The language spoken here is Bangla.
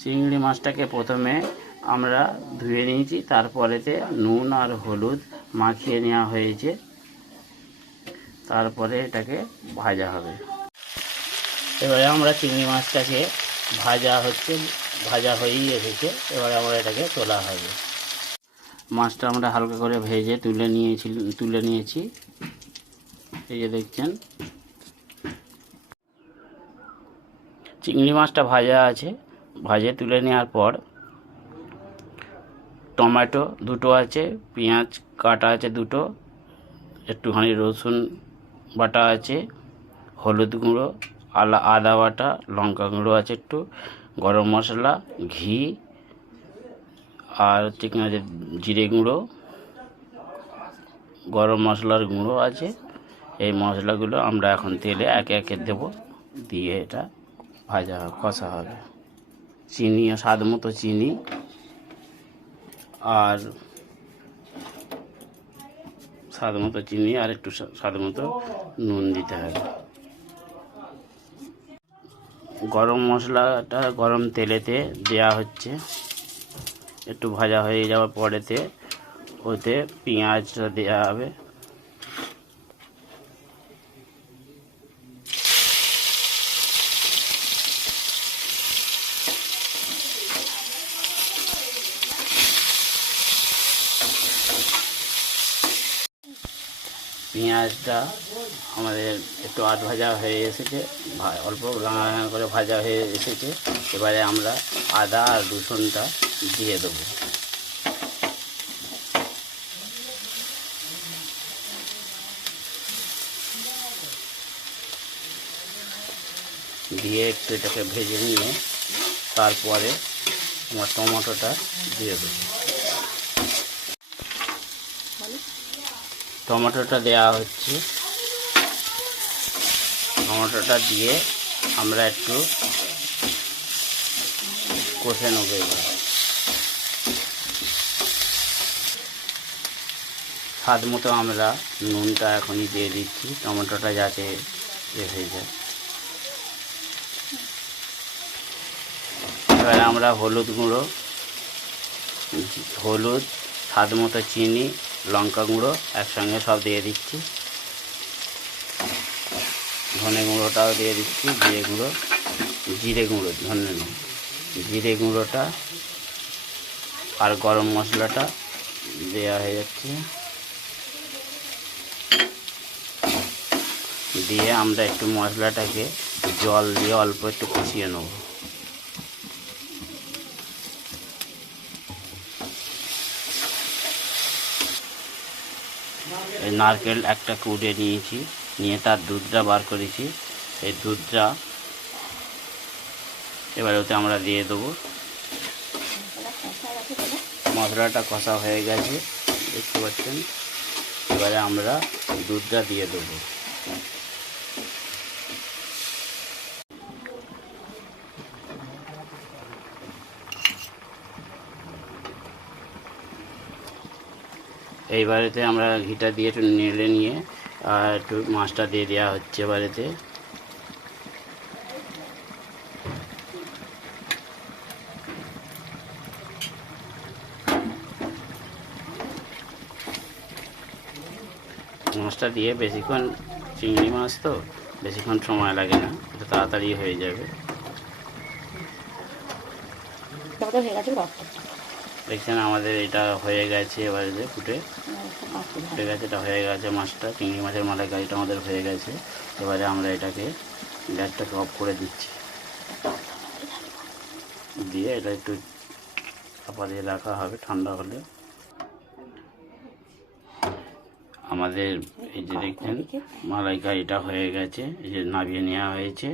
চিংড়ি মাছটাকে প্রথমে আমরা ধুয়ে নিয়েছি, তারপরেতে নুন আর হলুদ মাখিয়ে নেওয়া হয়েছে, তারপরে এটাকে ভাজা হবে। এবারে আমরা চিংড়ি মাছটাকে ভাজা হয়েই এসেছে, এবারে আমরা এটাকে তোলা হবে। মাছটা আমরা হালকা করে ভেজে তুলে নিয়েছি, এই যে দেখছেন চিংড়ি মাছটা ভাজা আছে। ভাজে তুলে নেওয়ার পর টমেটো দুটো আছে, পেঁয়াজ কাটা আছে দুটো, একটুখানি রসুন বাটা আছে, হলুদ গুঁড়ো, আদা বাটা, লঙ্কা গুঁড়ো আছে একটু, গরম মশলা, ঘি আর চিকেন আছে জিরে গুঁড়ো, গরম মশলার গুঁড়ো আছে। এই মশলাগুলো আমরা এখন তেলে একে একে দেব, দিয়ে এটা কষা হবে। চিনি স্বাদ মতো চিনি আর একটু স্বাদ মতো নুন দিতে হবে। গরম মশলাটা গরম তেলেতে দেয়া হচ্ছে, একটু ভাজা হয়ে যাওয়ার পরেতে ওতে পেঁয়াজটা দেওয়া হবে। পেঁয়াজটা আমাদের একটু আধ ভাজা হয়ে এসেছে, অল্প রাঙা রাঙা করে ভাজা হয়ে এসেছে। এবারে আমরা আদা আর রসুনটা দিয়ে দেবো। দিয়ে একটু এটাকে ভেজে নিয়ে তারপরে আমার টমেটোটা দিয়ে দেবো। টমেটোটা দেওয়া হচ্ছে, টমেটোটা দিয়ে আমরা একটু কষে নেব। এবার স্বাদ মতো আমরা নুনটা এখনই দিয়ে দিচ্ছি, টমেটোটা যাতে হয়ে যায়। এবারে আমরা হলুদ, স্বাদ মতো চিনি, লঙ্কা গুঁড়ো একসঙ্গে সব দিয়ে দিচ্ছি। ধনে গুঁড়োটাও দিয়ে দিচ্ছি, জিরে গুঁড়োটা আর গরম মশলাটা দেওয়া হয়ে যাচ্ছে। দিয়ে আমরা একটু মশলাটাকে জল দিয়ে অল্প একটু কষিয়ে নেব। এই নারকেল একটা কুড়ে নিয়েছি, নিয়ে তার দুধটা বার করেছি। এই দুধটা এবারে ওতে আমরা দিয়ে দেবো। মশলাটা কষা হয়ে গেছে দেখতে পাচ্ছেন। এবারে আমরা দুধটা দিয়ে দেবো। এইবারেতে আমরা ঘিটা দিয়ে একটু নেড়ে নিয়ে আর একটু মাছটা দিয়ে দেওয়া হচ্ছে। এবারেতে মাছটা দিয়ে বেশিক্ষণ, চিংড়ি মাছ তো বেশিক্ষণ সময় লাগে না, এটা তাড়াতাড়ি হয়ে যাবে। দেখছেন আমাদের এটা হয়ে গেছে, এবারে ফুটে গেছে, এটা হয়ে গেছে মাছটা, চিংড়ি মাছের মালাইকারিটা আমাদের হয়ে গেছে। এবারে আমরা এটাকে গ্যাসটাকে অফ করে দিচ্ছি, দিয়ে এটা একটু চাপা দিয়ে রাখা হবে, ঠান্ডা হলে। আমাদের এই যে দেখছেন মালাইকারিটা হয়ে গেছে, এই যে নামিয়ে নেওয়া হয়েছে।